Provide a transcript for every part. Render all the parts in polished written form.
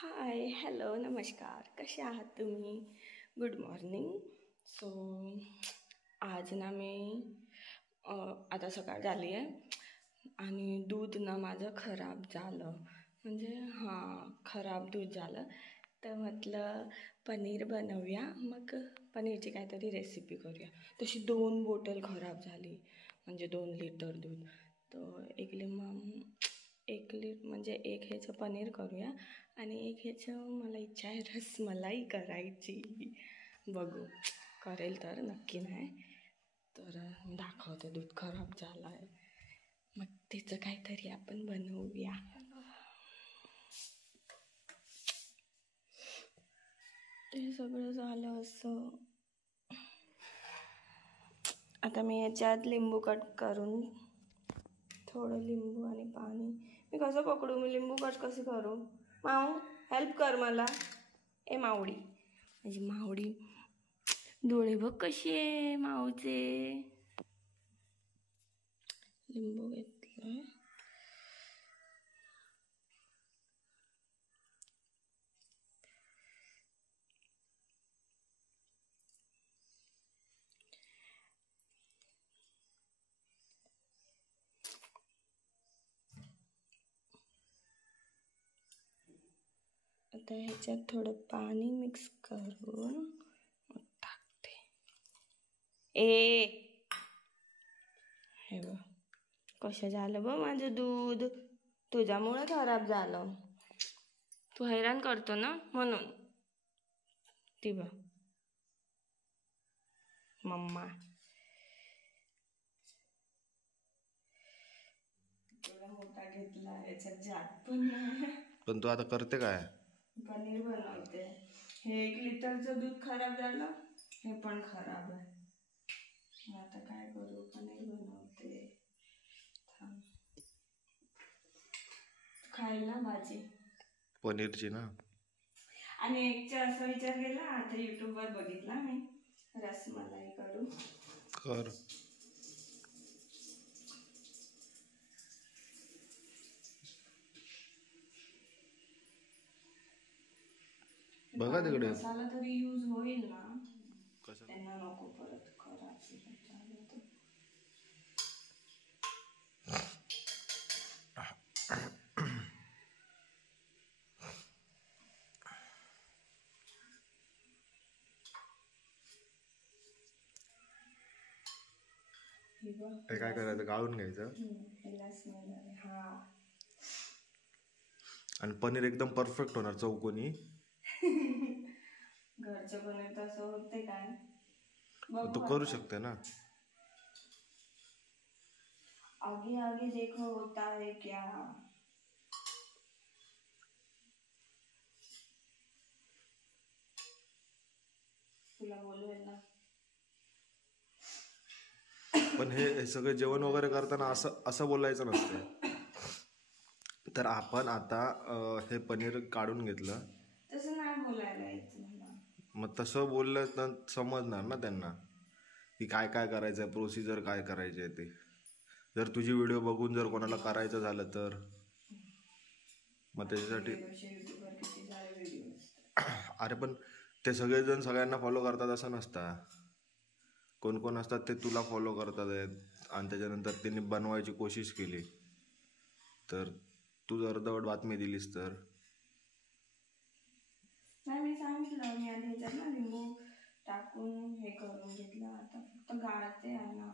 Hi hello नमस्कार, कसे आहात तुम्ही? Good morning. सो आज ना मी आता सकाळ झाली आहे आणि दूध ना माझं खराब झालं. म्हणजे खराब दूध झालं. तर म्हटलं पनीर बनवूया, मग पनीरची काहीतरी रेसिपी करूया. तशी 2 बॉटल खराब झाली, म्हणजे 2 लिटर दूध. तर म्हणजे एक ह्याचं पनीर करूया आणि एक ह्याचं मला इच्छा आहे रसमलाई करायची. बघू करेल तर नक्की नाही तर दाखवते. दूध खराब झालं आहे, मग त्याचं काहीतरी आपण बनवूया. ते सगळं झालं असं. आता मी याच्यात लिंबू कट करून, थोडं लिंबू आणि पाणी. मी कसं पकडू? मी लिंबू कट कसं करू? माऊ हेल्प कर मला. ए मावडी, माझी मावडी. डोळे बघ कसे आहे माऊचे. लिंबू घेतलं. आता ह्याच्यात थोडं पाणी मिक्स करून टाकते. हे बघ कसं झालं बघ माझं दूध. तुझ्यामुळे खराब झालं. तू हैराण करतो ना म्हणून. ती बघ मम्मा. एवढा मोठा घेतला, याच्यात जात पण नाही. पण तू आता करते काय? पनीर बनवते. हे 1 लिटरचं दूध खराब झालं, हे पण खराब आहे. आता काय करू? पनीर बनवते. खायला भाजी पनीरची ना. आणि एकचा असा विचार केला, आता युट्यूबवर बघितला मी, रसमलाई करू. कर. बघा तिकडे मसाला तरी यूज होईल ना? कशाला? त्यांना नको परत करायचं. ते काय करायचं? गाळून घ्यायचं. आणि पनीर एकदम परफेक्ट होणार, चौकोनी. घरचं पनीर तसं होते काय? तू करू शकते ना. आगे आगे देखो होता है क्या. तुला बोलवेल ना. पण हे सगळं जेवण वगैरे करताना असं बोलायचं नसतं. तर आपण आता हे पनीर काढून घेतलं. तसं नाही बोलायला यायचं मला. मग तसं बोललं तर समजणार ना त्यांना की काय काय करायचं आहे, प्रोसिजर काय करायची आहे ते. जर तुझी व्हिडिओ बघून जर कोणाला करायचं झालं तर मग त्याच्यासाठी अरे पण ते सगळेजण सगळ्यांना फॉलो करतात असं नसतं. कोण कोण असतात ते तुला फॉलो करतात आहेत आणि त्याच्यानंतर त्यांनी बनवायची कोशिश केली, तर तू जर अर्धवट बातमी दिलीस तर. नाही, मी सांगितलं मी आधी ह्याच्यात ना लिंबू टाकून हे करून घेतलं. आता फक्त गाळते आहे ना.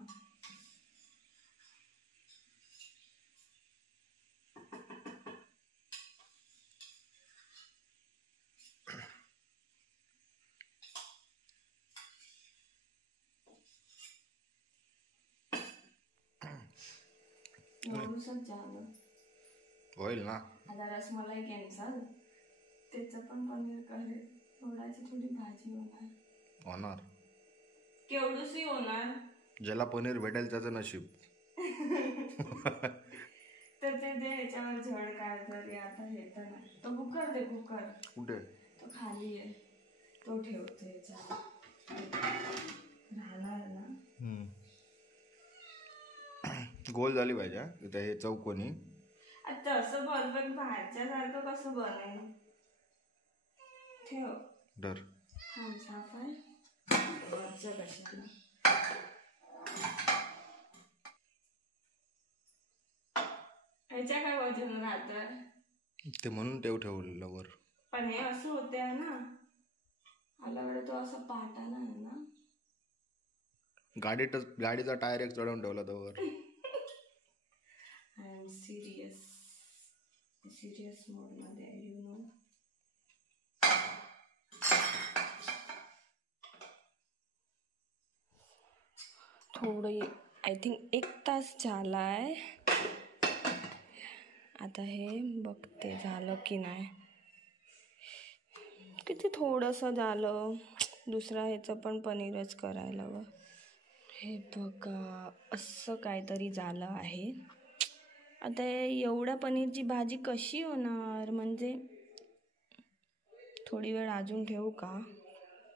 एवढंच झालं. होईल ना. आता रसमलाई कॅन्सल, त्याचं पण पनीर करेल. थोडाची थोडी भाजी होणार. केवढूशी होणार. ज्याला पनीर भेटेल त्याचं नशीब. तर ते दे ह्याच्यावर झड काय तरी. आता हे तर नाही. तो कुकर दे. कुकर कुठे? तो खाली आहे, तो ठेवतो याच्यावर. राहणार ना. गोल झाली पाहिजे इथे हे चौकोनी. आता असं परफेक्ट बाहेरच्या सारखं कसं बनेल? ठेव. डर साफ आहे वरचं कशाला. ह्याच्या काय वजन राहत ते म्हणून ठेवलेलं वर. पण हे असं होते ना आल्याकडे तो असं पाहताना आहे ना. गाडीचा टायर एक चढवून ठेवला तो वर. आय एम सिरियस मोड मध्ये यू नो. थोडी आय थिंक 1 तास झालाय. आता हे बघते झालं की नाही. किती थोडंसं झालं. दुसरा ह्याचं पण पनीरच करायला हवं. हे बघा असं काहीतरी झालं आहे. आता एवढ्या पनीरची भाजी कशी होणार. म्हणजे थोडी वेळ अजून ठेवू का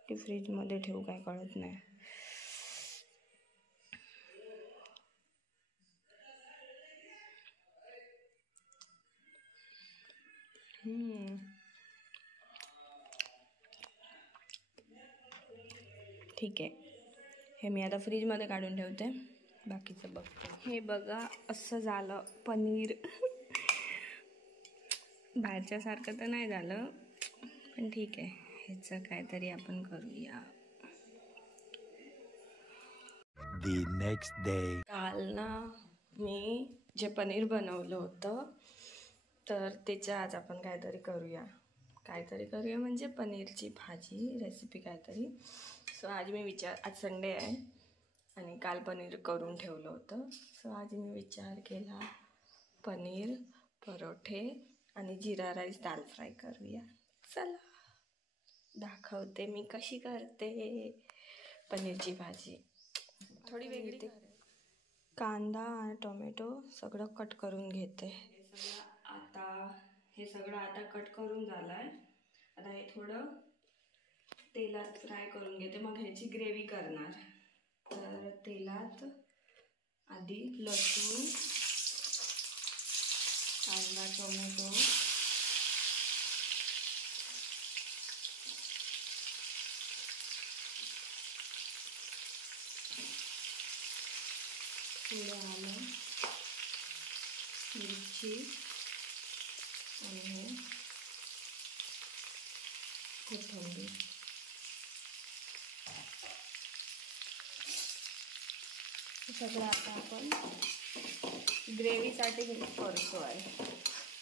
की फ्रीजमध्ये ठेवू काय कळत नाही. ठीक आहे. हे मी आता फ्रीजमध्ये काढून ठेवते. बाकीचं बघते. हे बघा असं झालं पनीर. बाहेरच्यासारखं तर नाही झालं पण ठीक आहे. ह्याचं काहीतरी आपण करूया. The next day. काल ना मी जे पनीर बनवलं होतं तर त्याच्या आज आपण काहीतरी करूया म्हणजे पनीरची भाजी रेसिपी काहीतरी. सो आज मी आज संडे आहे आणि काल पनीर करून ठेवलं होतं. सो आज मी विचार केला पनीर परोठे आणि जिरा राईस दाल फ्राय करूया. चला दाखवते मी कशी करते पनीरची भाजी. थोडी वेगळी. कांदा आणि टोमॅटो सगळं कट करून घेते. हे सगळं आता कट करून झालं आहे. आता हे थोडं तेलात फ्राय करून घेते. मग ह्याची ग्रेव्ही करणार. तर तेलात आधी लसूण कांदा टोमॅटो थोडं आलं मिरची आणि कोथिंबीर. सगळं आता आपण ग्रेव्हीसाठी करतो आहे.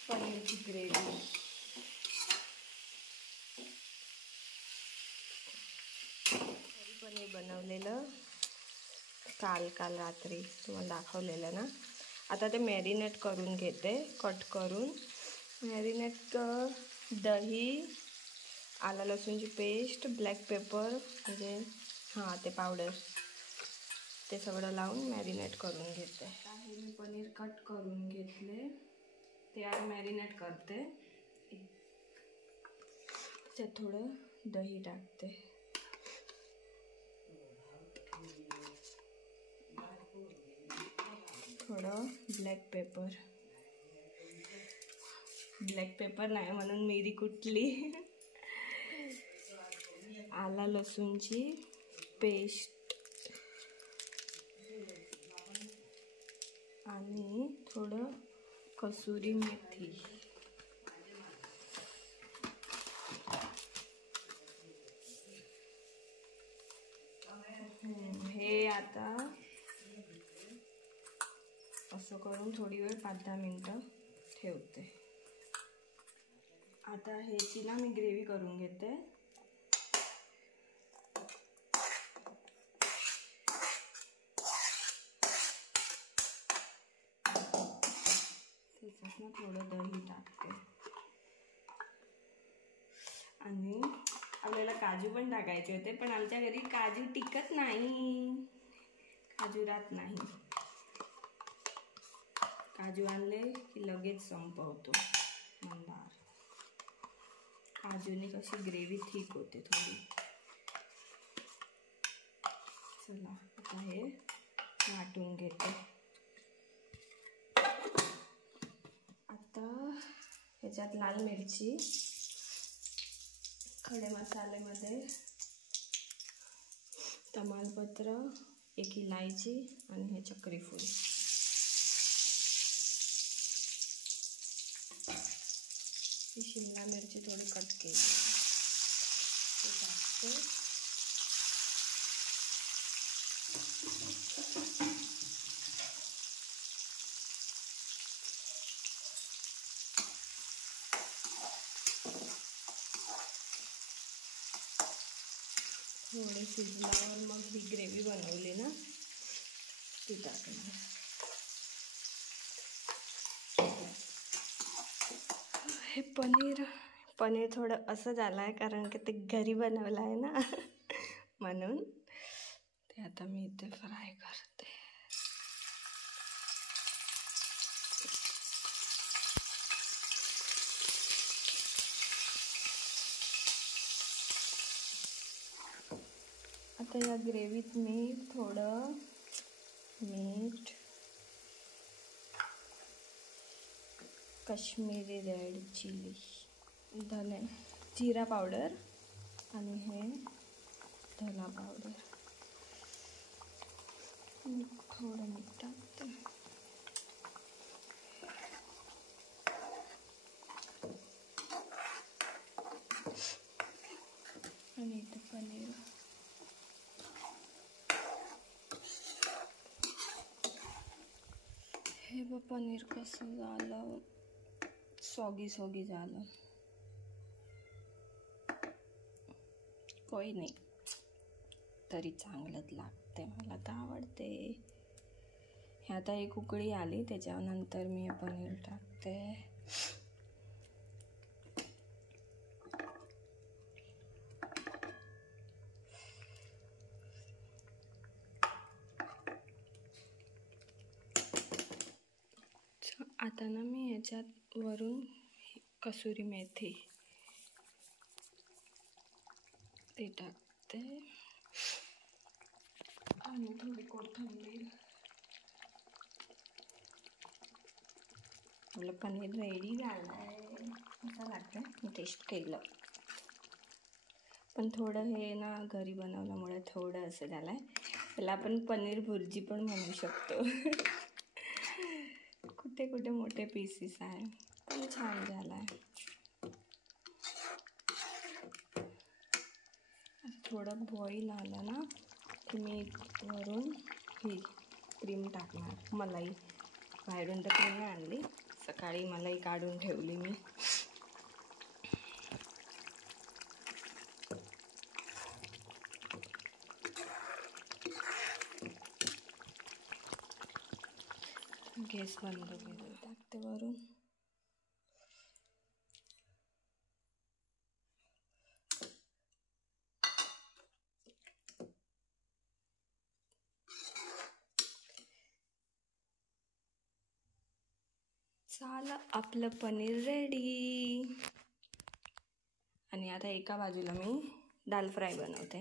पनीरची ग्रेव्ही. पनीर बनवलेलं काल रात्री तुम्हाला दाखवलेलं ना. आता ते मॅरिनेट करून घेते. कट करून मॅरिनेट दही आला लसूणची पेस्ट ब्लॅक पेपर म्हणजे ते पावडर ते सगळं लावून मॅरिनेट करून घेते. हे मी पनीर कट करून घेतले. ते आज मॅरिनेट करते. त्यात थोडं दही टाकते. थोडं ब्लॅक पेपर नाही म्हणून मिरी कुटली. आला लसूणची पेस्ट आणि थोडं कसुरी मेथी. हे आता असं करून थोडी वेळ 5-10 मिनटं ठेवते. आता ह्याची ना मी ग्रेव्ही करून घेते. त्याच्यात ना थोडं दही टाकते आणि आपल्याला काजू पण टाकायचे होते पण आमच्या घरी काजू टिकत नाही. काजू राहत नाही. काजू आणले की लगेच संपवतो मंदार. काजूने कशी ग्रेव्ही ठीक होते थोडी. चला आता हे वाटून घेते. आता ह्याच्यात लाल मिरची खडे मसाल्यामध्ये तमालपत्र, एक इलायची आणि हे चक्री फूल. ही शिमला मिरची थोडी कट केली ते टाकते. थोडे शिजल्यावर मग ही ग्रेव्ही बनवली ना ती टाकणार. हे पनीर थोडं असं झालं आहे कारण की ते घरी बनवलं आहे ना म्हणून ते आता मी इथे फ्राय करते. आता या ग्रेव्हीत मी थोडं मीठ, काश्मीरी रेड चिली, जिरा पावडर आणि हे धना पावडर, थोडं मीठ टाकते. आणि इथं पनीर. हे बघ पनीर कसं झालं, सॉगी झालं. काही नाही, तरी चांगलंच लागते, मला तर आवडते. हे आता एक उकळी आली त्याच्यानंतर मी हे पनीर टाकते. आता ना मी ह्याच्यात वरून कसुरी मेथी ते टाकते आणि थोडी कोथिंबीर. आपलं पनीर रेडी झालं आहे. असं लागतं, मी टेस्ट केलं. पण थोडं हे ना घरी बनवल्यामुळे थोडं असं झालं आहे. त्याला आपण पनीर भुर्जी पण म्हणू शकतो. कुठे मोठे पीसेस आहे, पण छान झाला आहे. थोडं बॉईल आलं ना की मी वरून ही क्रीम टाकणार. मलाई बाहेरून तर क्रीम आणली, सकाळी मलाई काढून ठेवली मी. गॅस बंद केलं, टाकते वरून. झालं आपलं पनीर रेडी. आणि आता एका बाजूला मी दाल फ्राय बनवते.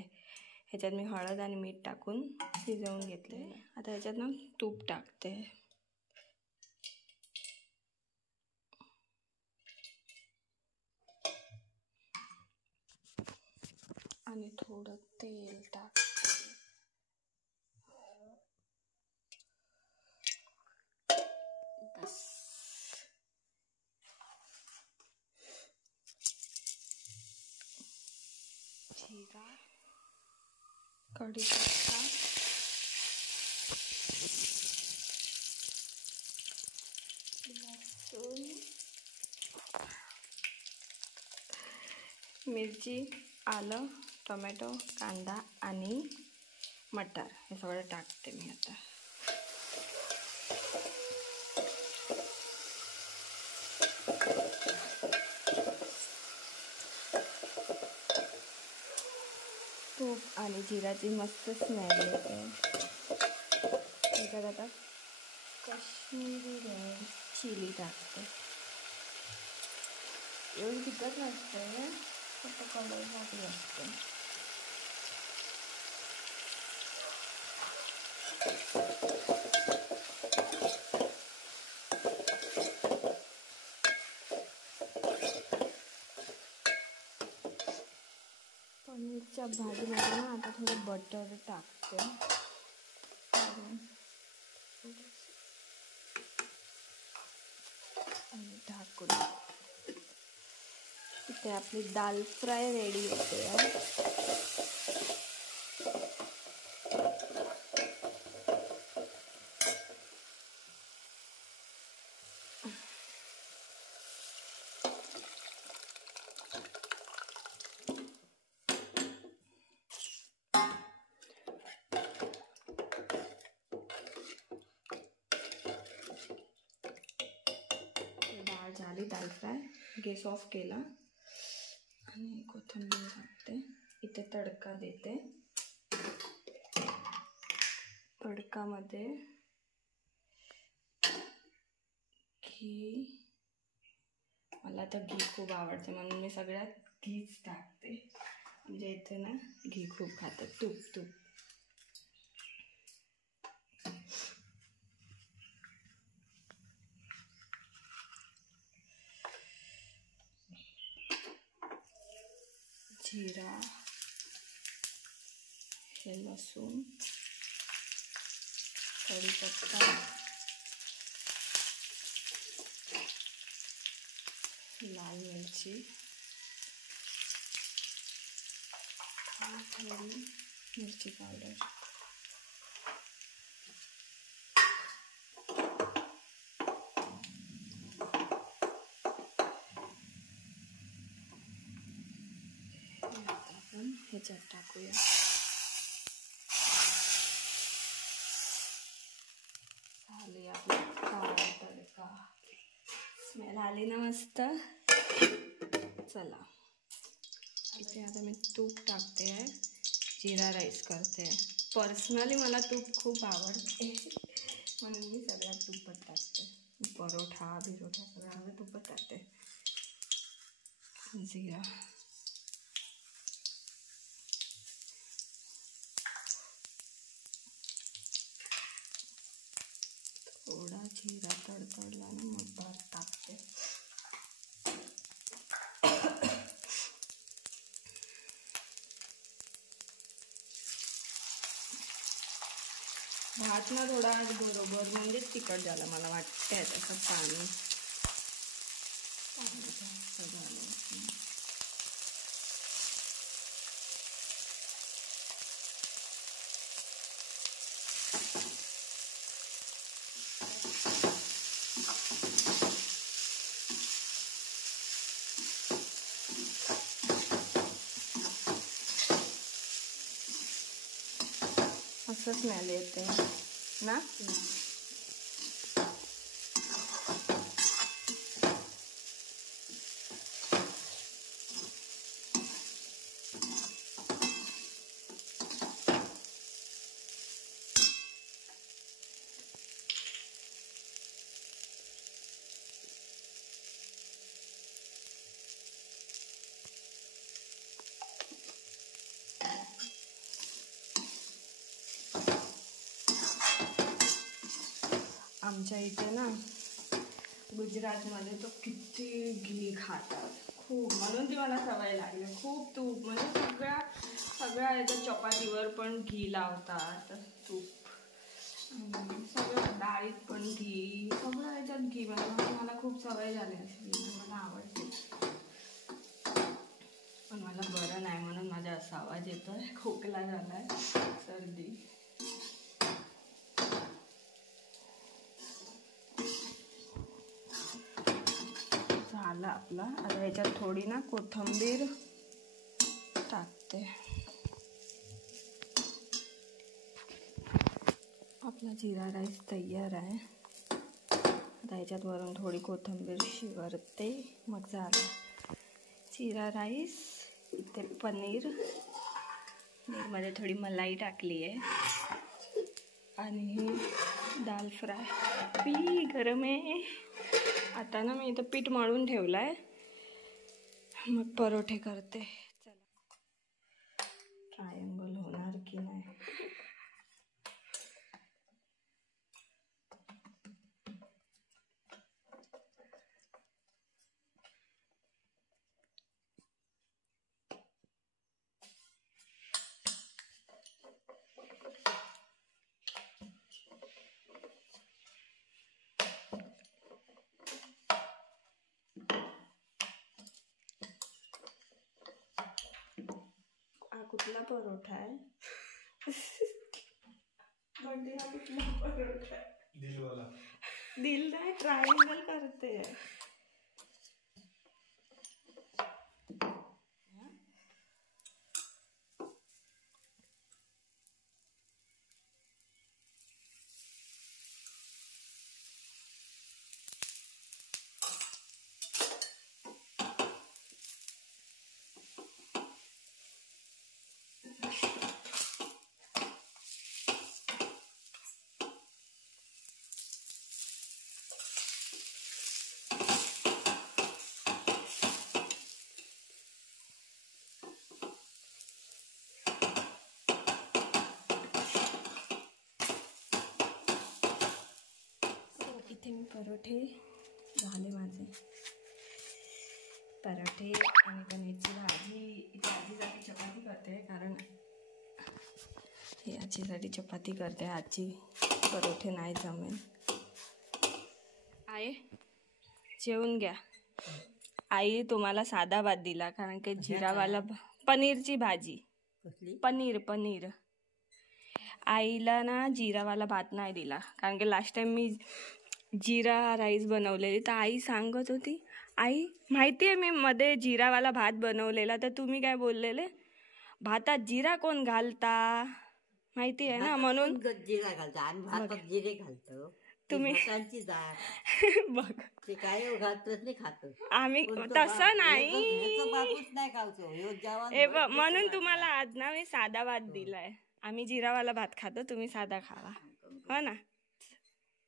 ह्याच्यात मी हळद आणि मीठ टाकून शिजवून घेतले. आता ह्याच्यात ना तूप टाकते. आणि थोडं तेल टाकते. बस. जिरा, कढीपत्ता, लसूण, मिरची, आलं, टोमॅटो, कांदा आणि मटार हे सगळं टाकते मी आता. तूप आणि जिराची मस्त स्मेल येते. त्याच्यात आता काश्मीरी रेड चिली टाकते. एवढी तिखट नसते, फक्त कलरसाठी असते. राईसच्या भाजीमध्ये ना आता थोडं बटर टाकते आणि टाकून इथे आपली दाल फ्राय रेडी होते आहे. डाळ झाली, दाल फ्राय. गॅस ऑफ केला आणि कोथिंबीर टाकते. इथे तडका देते. तडकामध्ये घी, मला तर घी खूप आवडते म्हणून मी सगळ्यात घीच टाकते. म्हणजे इथे ना घी खूप खातात. तूप जिरा, हे लसूण, कढीपत्ता, लाल मिरची, थोडी मिरची पावडर, आपण ह्याच्यात टाकूया. झाली आपली काळा तडका. स्मेल आली ना मस्त. चला इथे आता मी तूप टाकते आहे. जिरा राईस करते. पर्सनली मला तूप खूप आवडते म्हणून मी सगळ्यात तुपच टाकते. परोठा बिरोठा सगळ्यामध्ये तुपच टाकते. जिरा, थोडा जिरा तडतडला आणि मग भात टाकते. भात ना थोडा आज बरोबर म्हणजे तिखट झाला मला वाटतंय. तसं पाणी जास्त झालं. असं स्मेल येते ना. आमच्या इथे ना गुजरातमध्ये तो किती घी खातात खूप, म्हणून ती मला सवय लागली. खूप तूप म्हणजे सगळ्या याच्यात चपातीवर पण घी लावतात. तूप सगळं डाळीत पण घी, सगळं याच्यात घी. म्हणजे मला खूप सवय झाली अशी. मला आवडते पण मला बरं नाही म्हणून माझा असा आवाज येतोय. खोकला झालाय, सर्दी. झाला आपला. आता याच्यात थोडी ना कोथिंबीर टाकते. आपला जिरा राईस तयार आहे. आता याच्यात वरून थोडी कोथिंबीर शिवरते. मग झालं जिरा राईस. इथे पनीरमध्ये थोडी मलाई टाकली आहे आणि दाल फ्राय. पी गरम आहे. आता ना मी इथं पीठ मळून ठेवलं आहे. मग परोठे करते. चला ट्रायंगल होणार की नाही. कुठला परोठा आहे? बंटी हा कुठला परोठा आहे? दिलवाला. दिल नाही, ट्रायंगल करते. इथे मी परोठे झाले माझे. पराठे आणि पनीरची भाजी. इथे आजीसाठी चपाती करते, कारण ही आजीसाठी चपाती करते. आजी परोठे नाही जमेल. आई जेवून घ्या. आई तुम्हाला साधा भात दिला, कारण की जिरावाला पनीरची भाजी. पनीर आईला ना जिरावाला भात नाही दिला, कारण की लास्ट टाइम मी जिरा राईस बनवलेली, तर आई सांगत होती, आई माहिती आहे मी मध्ये जिरावाला भात बनवलेला, तर तुम्ही काय बोललेले, भातात जिरा कोण घालता माहिती आहे ना, म्हणून जिरा घालतो आणि भातात जिरे घालतो तुम्ही बघ ते काय घालतच नाही खातो आम्ही तसं नाही. नाही खावतो हे बघ, म्हणून तुम्हाला आज ना मी साधा भात दिलाय. आम्ही जिरावाला भात खातो, तुम्ही साधा खावा, हो ना.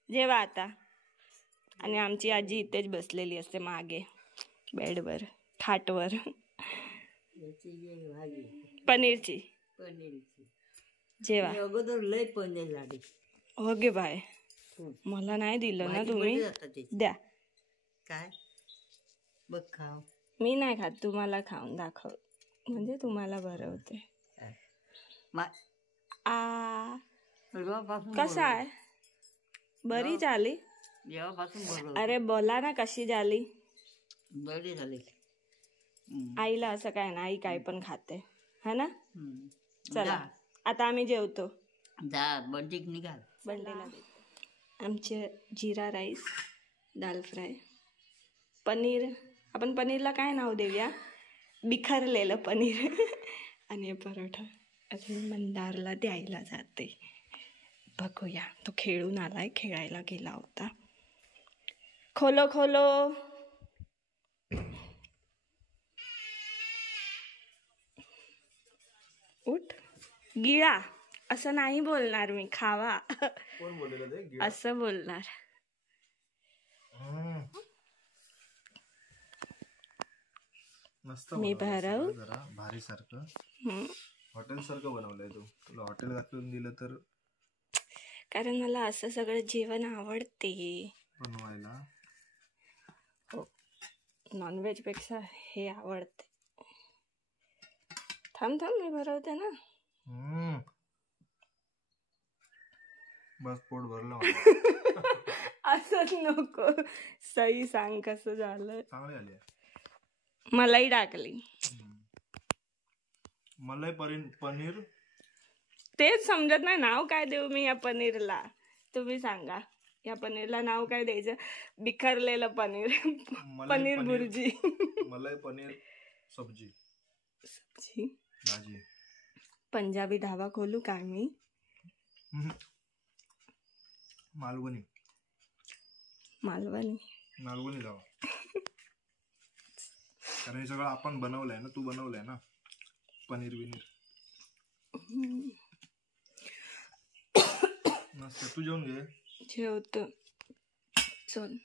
जेवा आता. आणि आमची आजी इथेच बसलेली असते मागे बेडवर, थाटवर. पनीरची जेवा. अगोदर लय पनीर लाडी. हो गे बाय, मला नाही दिलं ना तुम्ही, द्या. काय बघ खाव. मी नाही खात, तुम्हाला खाऊन दाखव, म्हणजे तुम्हाला बरं होते. कसा आहे? बरी झाली? जेव्हापासून अरे बोला ना, कशी झाली? बरी झाली. आईला असं काय ना, आई काही पण खाते, है ना. चला आता आम्ही जेवतो. बंटीक निघाल. बंडेला आमचे जिरा राईस, दाल फ्राय, पनीर. आपण पनीरला काय नाव देऊया? बिखरलेलं पनीर. आणि परोठा अजून मंदारला द्यायला जाते. बघूया, तो खेळून आलाय, खेळायला गेला होता. खोलो खोलो. उठ. गिळा असं नाही बोलणार मी, खावा कोण बोललेलं ते? असं बोलणार. मस्त मी भरव जरा भारी सारखं, हॉटेल सारखं बनवलंय तू. तुला हॉटेल घालून दिलं तर, कारण मला असं सगळं जेवण आवडते बनवायला. हो, नॉनव्हेज पेक्षा हे आवडते. थांब मी भरवते ना. बस पोट भरलं. असंच नको, सही सांग कसं झालं. चांगली आली. मलाई टाकली. मलाई पनीर तेच समजत नाही, नाव काय देऊ मी या पनीरला? तुम्ही सांगा, या पनीरला नाव काय द्यायचं? बिखरलेलं पनीर, पनीर भुर्जी, मलाई पनीर सब्जी भाजी. पंजाबी ढाबा खोलू काय मी? मालवणी जावा. कारण हे सगळं आपण बनवलंय ना, तू बनवलंय ना पनीर बिनीर. मस्त. तू जेवून घे. जेवतो, चल.